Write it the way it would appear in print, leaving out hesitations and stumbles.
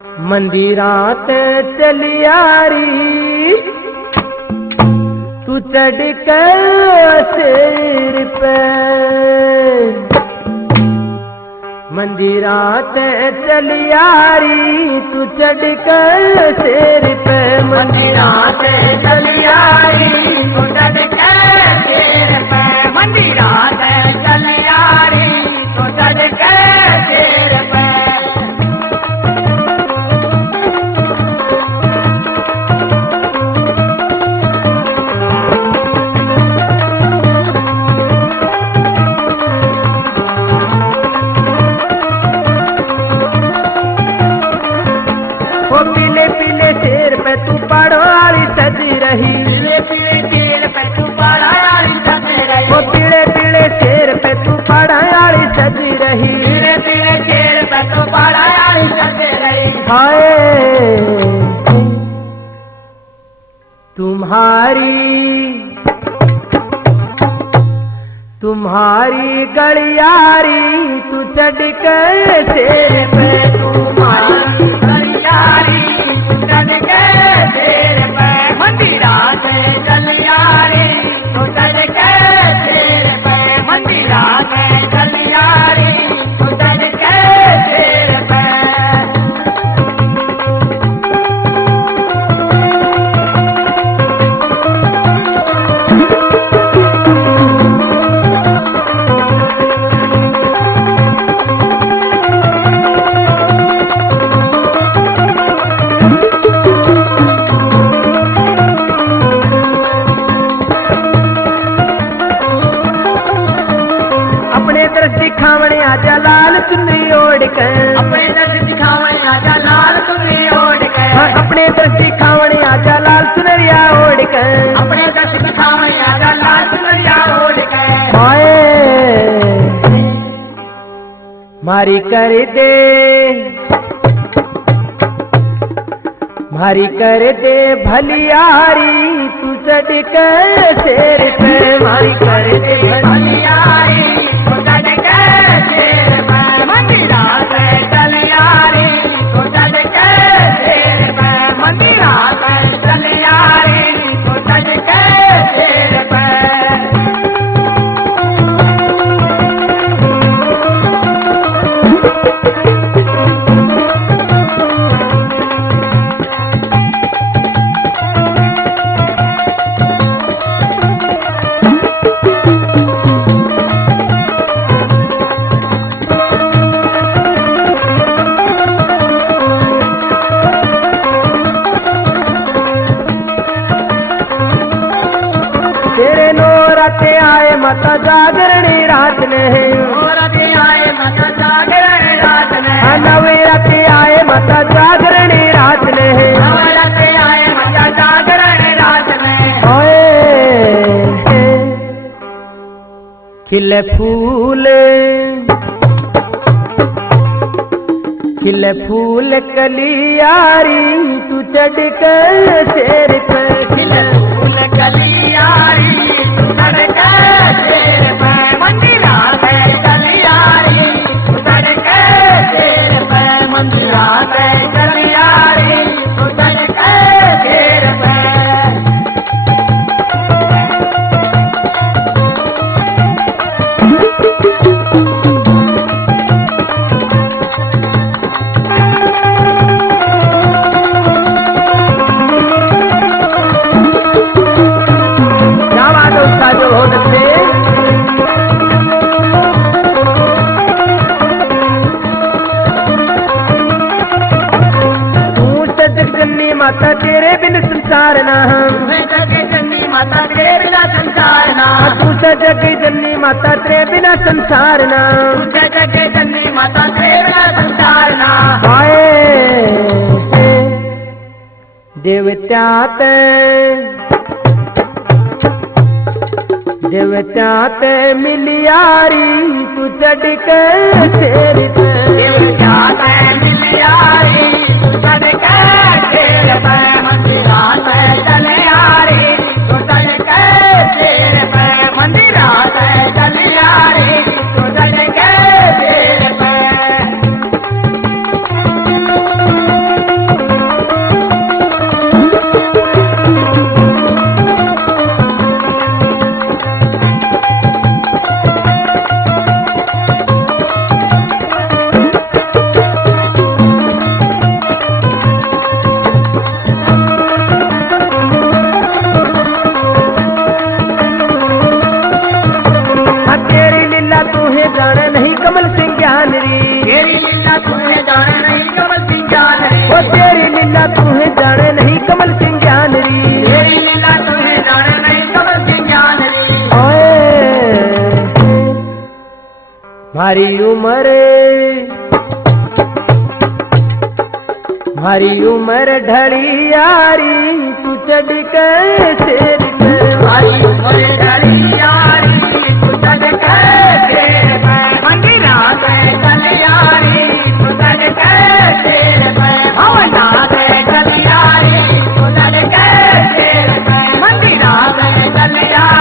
मंदिरात चलियारी तू चढ़ कर सिर पे, मंदिरात चलियारी तू चढ़ कर सिर पे, मंदिरात चलियारी तू चढ़ कर सिर पे, मंदिरात चलियारी तू चढ़ कर सिर पे। पड़वारी सजी रही, पीले पीले शेर पे तू पड़वारी सजी रही, वो पीले पीले शेर पे तू पड़वारी सजी रही, पीले पीले शेर पे तू पड़वारी सजी रही। हाय तुम्हारी गलियारी तू चढ़ कर शेर पे, तुम्हारी गलियारी तू चढ़ कर शेर पे, मंदिरात चलियारी तू चढ़ कर शेर पे, मंदिरात चलियारी तू चढ़ कर शेर पे। दिखावने आजा लाल चुनरी ओढ़ कर, अपने दर्श दिखावने आजा लाल चुनरी ओढ़ कर, अपने दर्श दिखावने आजा लाल चुनरिया ओढ़ कर, अपने दर्श दिखावने आजा लाल चुनरिया ओढ़ कर। हाय मारी कर दे भलियारी तू चढ़ कर शेर पे, मारी कर दे भलियारी तू चढ़ कर शेर पे, मंदिरात चलियारी तू चढ़ कर शेर पे, मंदिरात चलियारी तू चढ़ कर शेर पे। तेरे नौराते आए माता जागरणी रात ने, नवरात्रि आए माता जागरण रात ने, नवराते आए माता जागरणी रात ने, नवरात्रि आए माता जागरण रात में। ओए खिले फूल कलियारी तू चढ़ कर शेर पे, खिले फूल कलियारी तू चढ़ कर शेर पे, मंदिरात चलियारी तू चढ़ कर शेर पे, मंदिरात चलियारी तू चढ़ कर शेर पे। माता तेरे बिन संसार ना, मैं जगे जननी माता तेरे बिना संसार ना, तू जगे जननी माता तेरे बिना संसार ना, तुझे जगे जननी माता तेरे बिना संसार ना। हाय देवत्यात मिलियारी तू चढ़ कर शेर पे, देवत्यात मिलियारी तू चढ़ कर शेर पे, मंदिरात चलियारी तू चढ़ कर शेर पे, मंदिरात चलियारी तू चढ़ कर शेर पे। तुम्हें जाने नहीं कमल सिंह ज्ञान री। तेरी लीला तुम्हें जाने नहीं कमल सिंह ज्ञान री। ओए मारी उम्र ढली यारी तू चढ़ के शेर पे। भाई उम्र ढली यारी तू चढ़ के शेर पे। मंदिरा पे चल यारी तू चढ़ के शेर पे। भवना पे चल यारी तू चढ़ के शेर पे। मंदिरा पे चल यारी